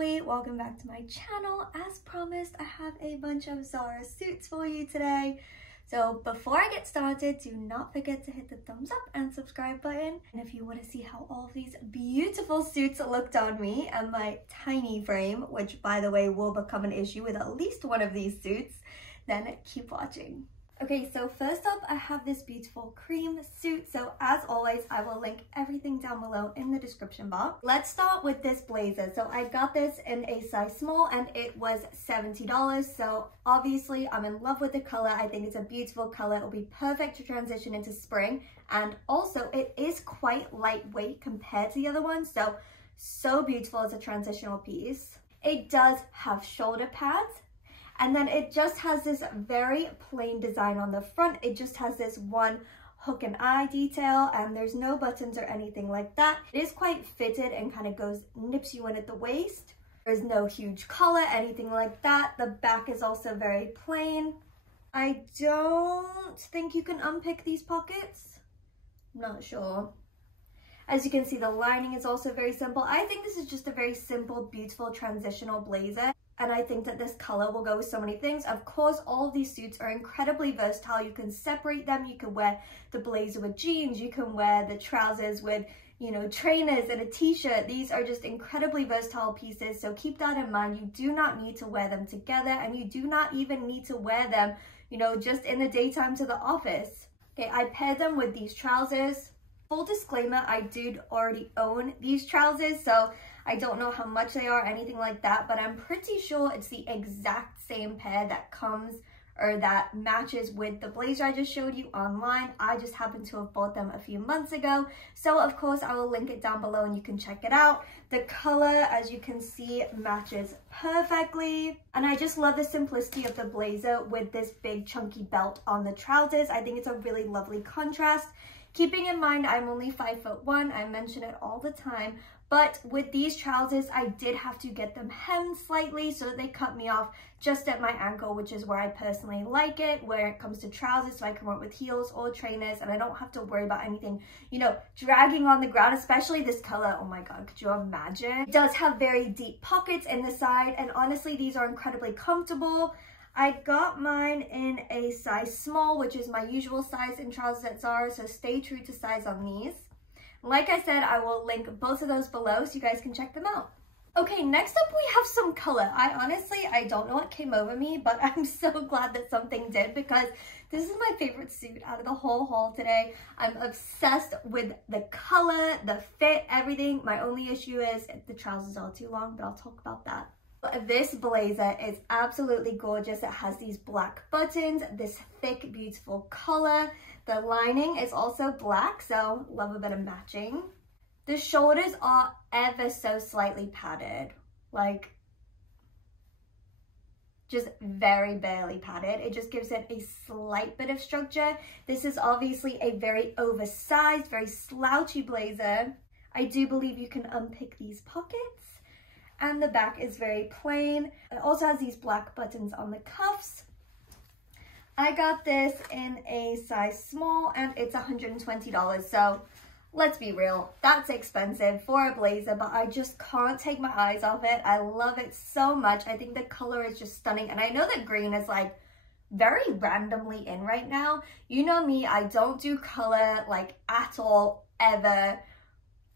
Chloe, welcome back to my channel. As promised, I have a bunch of Zara suits for you today. So before I get started, do not forget to hit the thumbs up and subscribe button. And if you want to see how all of these beautiful suits looked on me and my tiny frame, which by the way will become an issue with at least one of these suits, then keep watching. Okay, so first up, I have this beautiful cream suit. So as always, I will link everything down below in the description box. Let's start with this blazer. So I got this in a size small and it was $70. So obviously I'm in love with the color. I think it's a beautiful color. It'll be perfect to transition into spring. And also it is quite lightweight compared to the other ones. So beautiful as a transitional piece. It does have shoulder pads. And then it just has this very plain design on the front. It just has this one hook and eye detail and there's no buttons or anything like that. It is quite fitted and kind of nips you in at the waist. There's no huge collar, anything like that. The back is also very plain. I don't think you can unpick these pockets. I'm not sure. As you can see, the lining is also very simple. I think this is just a very simple, beautiful transitional blazer. And I think that this color will go with so many things. Of course, all of these suits are incredibly versatile. You can separate them. You can wear the blazer with jeans. You can wear the trousers with, you know, trainers and a t-shirt. These are just incredibly versatile pieces. So keep that in mind. You do not need to wear them together and you do not even need to wear them, you know, just in the daytime to the office. Okay, I paired them with these trousers. Full disclaimer, I did already own these trousers, so I don't know how much they are, anything like that, but I'm pretty sure it's the exact same pair that comes or that matches with the blazer I just showed you online. I just happened to have bought them a few months ago. So of course I will link it down below and you can check it out. The color, as you can see, matches perfectly. And I just love the simplicity of the blazer with this big chunky belt on the trousers. I think it's a really lovely contrast. Keeping in mind, I'm only 5'1", I mention it all the time, but with these trousers, I did have to get them hemmed slightly so that they cut me off just at my ankle, which is where I personally like it, where it comes to trousers, so I can wear it with heels or trainers, and I don't have to worry about anything, you know, dragging on the ground, especially this color. Oh my God, could you imagine? It does have very deep pockets in the side, and honestly, these are incredibly comfortable. I got mine in a size small, which is my usual size in trousers at Zara, so stay true to size on these. Like I said, I will link both of those below so you guys can check them out. Okay, next up we have some color. I don't know what came over me, but I'm so glad that something did because this is my favorite suit out of the whole haul today. I'm obsessed with the color, the fit, everything. My only issue is the trousers are too long, but I'll talk about that. This blazer is absolutely gorgeous. It has these black buttons, this thick, beautiful color. The lining is also black, so love a bit of matching. The shoulders are ever so slightly padded, like just very barely padded. It just gives it a slight bit of structure. This is obviously a very oversized, very slouchy blazer. I do believe you can unpick these pockets. And the back is very plain. It also has these black buttons on the cuffs. I got this in a size small and it's $120. So let's be real, that's expensive for a blazer, but I just can't take my eyes off it. I love it so much. I think the color is just stunning. And I know that green is like very randomly in right now. You know me, I don't do color like at all, ever.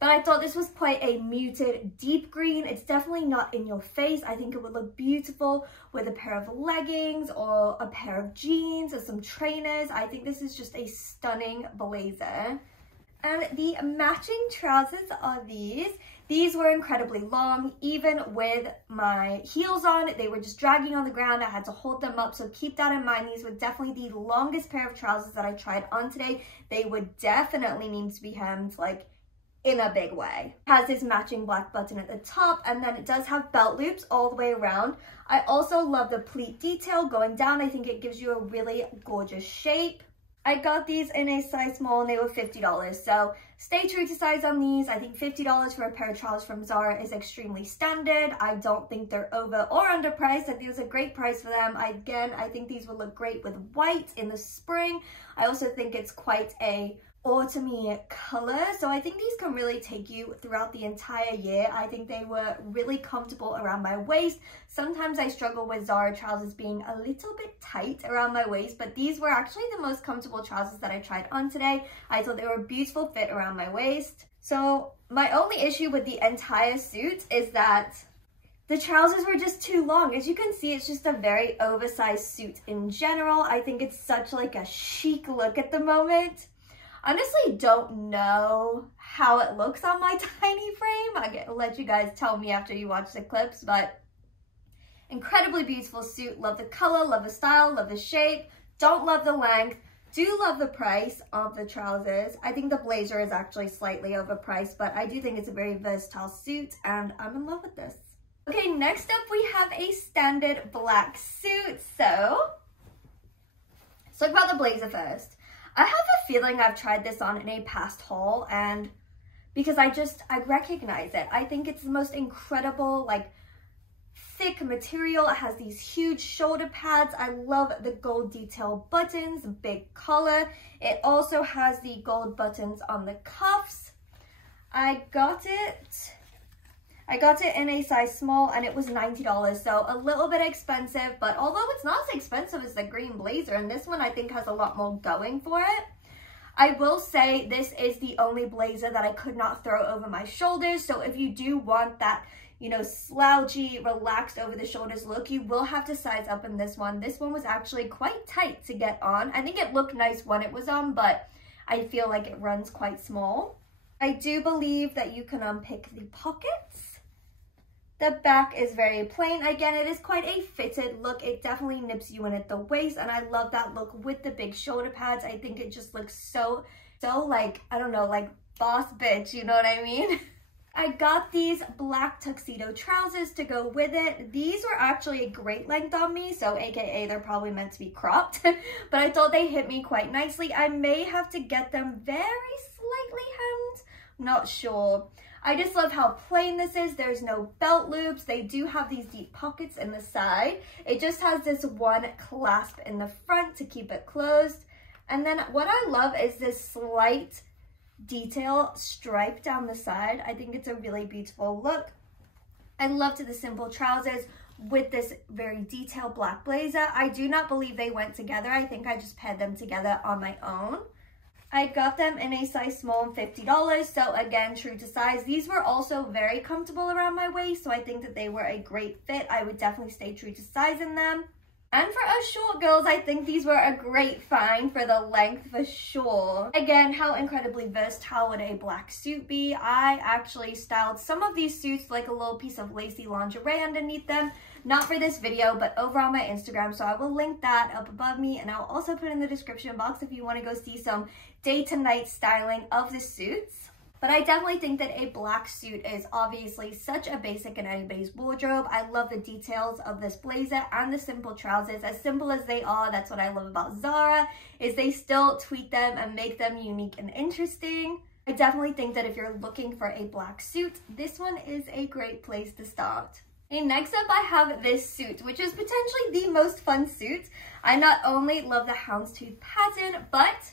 But I thought this was quite a muted, deep green. It's definitely not in your face. I think it would look beautiful with a pair of leggings or a pair of jeans or some trainers. I think this is just a stunning blazer. And the matching trousers are these. These were incredibly long, even with my heels on. They were just dragging on the ground. I had to hold them up, so keep that in mind. These were definitely the longest pair of trousers that I tried on today. They would definitely need to be hemmed, like, in a big way. It has this matching black button at the top, and then it does have belt loops all the way around. I also love the pleat detail going down. I think it gives you a really gorgeous shape. I got these in a size small and they were $50. So stay true to size on these. I think $50 for a pair of trousers from Zara is extremely standard. I don't think they're over or underpriced. I think it was a great price for them. Again, I think these would look great with white in the spring. I also think it's quite a autumny color. So I think these can really take you throughout the entire year. I think they were really comfortable around my waist. Sometimes I struggle with Zara trousers being a little bit tight around my waist, but these were actually the most comfortable trousers that I tried on today. I thought they were a beautiful fit around my waist. So my only issue with the entire suit is that the trousers were just too long. As you can see, it's just a very oversized suit in general. I think it's such like a chic look at the moment. Honestly, don't know how it looks on my tiny frame. I'll let you guys tell me after you watch the clips, but incredibly beautiful suit. Love the color, love the style, love the shape. Don't love the length. Do love the price of the trousers. I think the blazer is actually slightly overpriced, but I do think it's a very versatile suit and I'm in love with this. Okay, next up we have a standard black suit. So let's talk about the blazer first. I have a feeling I've tried this on in a past haul, and because I recognize it. I think it's the most incredible, like, thick material. It has these huge shoulder pads. I love the gold detail buttons, big collar. It also has the gold buttons on the cuffs. I got it in a size small and it was $90, so a little bit expensive, but although it's not as expensive as the green blazer, and this one I think has a lot more going for it. I will say this is the only blazer that I could not throw over my shoulders, so if you do want that, you know, slouchy, relaxed over the shoulders look, you will have to size up in this one. This one was actually quite tight to get on. I think it looked nice when it was on, but I feel like it runs quite small. I do believe that you can unpick the pockets. The back is very plain. Again, it is quite a fitted look. It definitely nips you in at the waist, and I love that look with the big shoulder pads. I think it just looks so like, I don't know, like boss bitch, you know what I mean? I got these black tuxedo trousers to go with it. These were actually a great length on me, so AKA they're probably meant to be cropped, but I thought they hit me quite nicely. I may have to get them very slightly hemmed, not sure. I just love how plain this is. There's no belt loops. They do have these deep pockets in the side. It just has this one clasp in the front to keep it closed. And then what I love is this slight detail stripe down the side. I think it's a really beautiful look. I loved the simple trousers with this very detailed black blazer. I do not believe they went together. I think I just paired them together on my own. I got them in a size small and $50, so again, true to size. These were also very comfortable around my waist, so I think that they were a great fit. I would definitely stay true to size in them. And for us short girls, I think these were a great find for the length for sure. Again, how incredibly versatile would a black suit be? I actually styled some of these suits like a little piece of lacy lingerie underneath them. Not for this video, but over on my Instagram, so I will link that up above me, and I'll also put in the description box if you want to go see some day to night styling of the suits. But I definitely think that a black suit is obviously such a basic in anybody's wardrobe. I love the details of this blazer and the simple trousers. As simple as they are, that's what I love about Zara, is they still tweak them and make them unique and interesting. I definitely think that if you're looking for a black suit, this one is a great place to start. Okay, next up I have this suit, which is potentially the most fun suit. I not only love the houndstooth pattern, but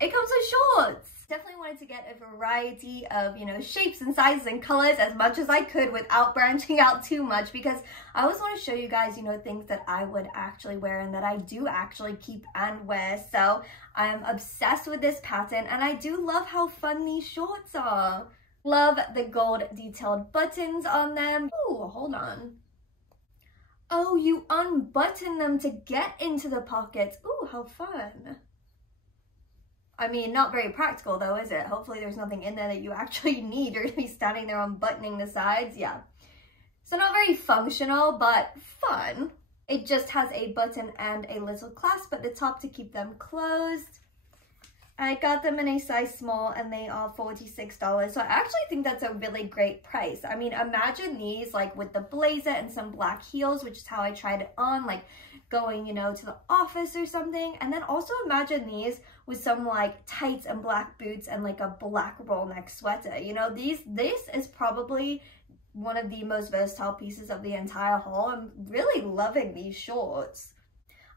it comes with shorts. Definitely wanted to get a variety of, you know, shapes and sizes and colors as much as I could without branching out too much, because I always want to show you guys, you know, things that I would actually wear and that I do actually keep and wear. So I'm obsessed with this pattern, and I do love how fun these shorts are. Love the gold detailed buttons on them. Ooh, hold on. Oh, you unbutton them to get into the pockets. Ooh, how fun. I mean, not very practical though, is it? Hopefully there's nothing in there that you actually need. You're gonna be standing there unbuttoning the sides. Yeah. So not very functional, but fun. It just has a button and a little clasp at the top to keep them closed. I got them in a size small and they are $46. So I actually think that's a really great price. I mean, imagine these like with the blazer and some black heels, which is how I tried it on, like going, you know, to the office or something. And then also imagine these with some like tights and black boots and like a black roll neck sweater. You know, this is probably one of the most versatile pieces of the entire haul. I'm really loving these shorts.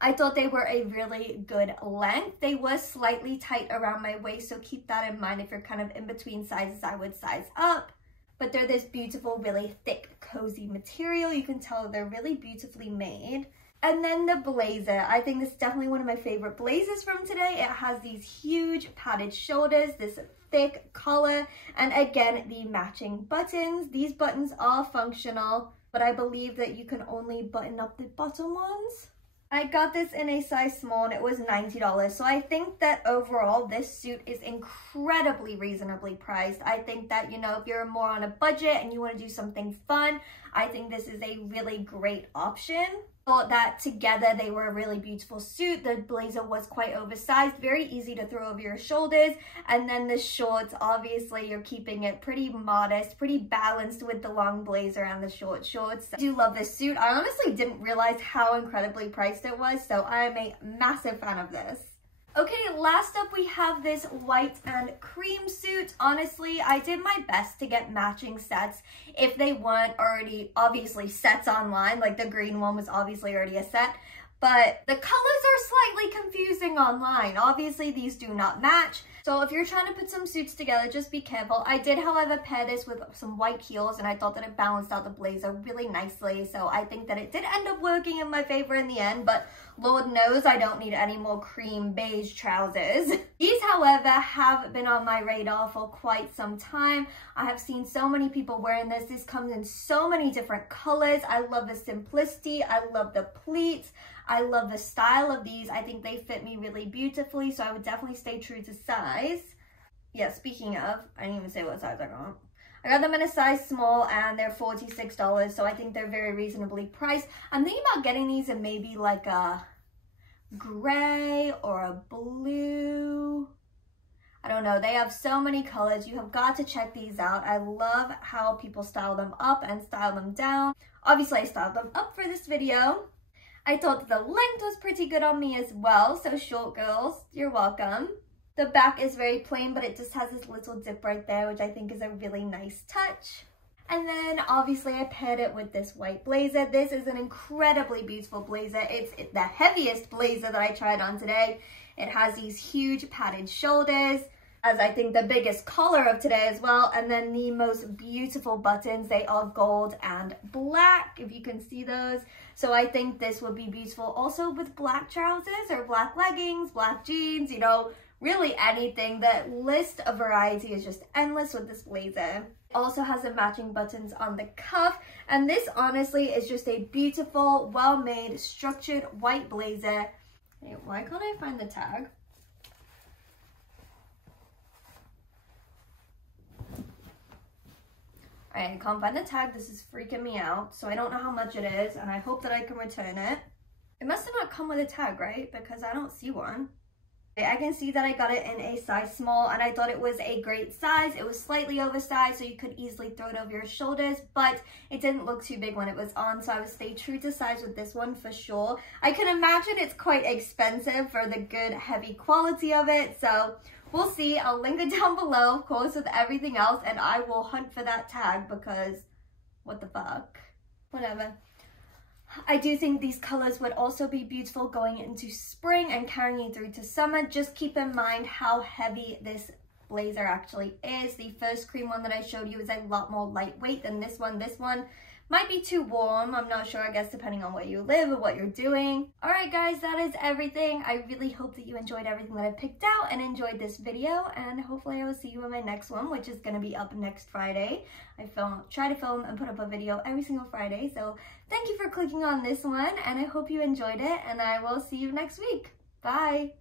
I thought they were a really good length. They were slightly tight around my waist, so keep that in mind if you're kind of in between sizes. I would size up. But they're this beautiful, really thick, cozy material. You can tell they're really beautifully made. And then the blazer. I think this is definitely one of my favorite blazers from today. It has these huge padded shoulders, this thick collar, and again, the matching buttons. These buttons are functional, but I believe that you can only button up the bottom ones. I got this in a size small and it was $90. So I think that overall this suit is incredibly reasonably priced. I think that, you know, if you're more on a budget and you want to do something fun, I think this is a really great option. Thought that together they were a really beautiful suit. The blazer was quite oversized, very easy to throw over your shoulders, and then the shorts, obviously you're keeping it pretty modest, pretty balanced with the long blazer and the short shorts. I do love this suit. I honestly didn't realize how incredibly priced it was, so I am a massive fan of this. Okay, last up we have this white and cream suit. Honestly, I did my best to get matching sets if they weren't already obviously sets online. Like the green one was obviously already a set, but the colors are slightly confusing online. Obviously, these do not match. So if you're trying to put some suits together, just be careful. I did, however, pair this with some white heels, and I thought that it balanced out the blazer really nicely. So I think that it did end up working in my favor in the end, but Lord knows I don't need any more cream beige trousers. These, however, have been on my radar for quite some time. I have seen so many people wearing this. This comes in so many different colors. I love the simplicity. I love the pleats. I love the style of these. I think they fit me really beautifully, so I would definitely stay true to size. Yeah, speaking of, I didn't even say what size I got. I got them in a size small and they're $46, so I think they're very reasonably priced. I'm thinking about getting these in maybe like a gray or a blue. I don't know. They have so many colors. You have got to check these out. I love how people style them up and style them down. Obviously, I styled them up for this video. I thought the length was pretty good on me as well, so short girls, you're welcome. The back is very plain, but it just has this little dip right there, which I think is a really nice touch. And then obviously I paired it with this white blazer. This is an incredibly beautiful blazer. It's the heaviest blazer that I tried on today. It has these huge padded shoulders, as I think the biggest collar of today as well. And then the most beautiful buttons, they are gold and black, if you can see those. So I think this would be beautiful also with black trousers or black leggings, black jeans, you know, really anything. The list of variety is just endless with this blazer. It also has the matching buttons on the cuff, and this honestly is just a beautiful, well-made, structured white blazer. Hey, why can't I find the tag? I can't find the tag. This is freaking me out. So I don't know how much it is, and I hope that I can return it. It must have not come with a tag, right? Because I don't see one. I can see that I got it in a size small, and I thought it was a great size. It was slightly oversized, so you could easily throw it over your shoulders, but it didn't look too big when it was on, so I would stay true to size with this one for sure. I can imagine it's quite expensive for the good, heavy quality of it, so we'll see. I'll link it down below, of course, with everything else, and I will hunt for that tag because what the fuck? Whatever. I do think these colors would also be beautiful going into spring and carrying through to summer. Just keep in mind how heavy this blazer actually is. The first cream one that I showed you is a lot more lightweight than this one. This one might be too warm. I'm not sure, I guess, depending on where you live or what you're doing. All right, guys, that is everything. I really hope that you enjoyed everything that I picked out and enjoyed this video, and hopefully I will see you in my next one, which is going to be up next Friday. I try to film and put up a video every single Friday, so thank you for clicking on this one, and I hope you enjoyed it, and I will see you next week. Bye!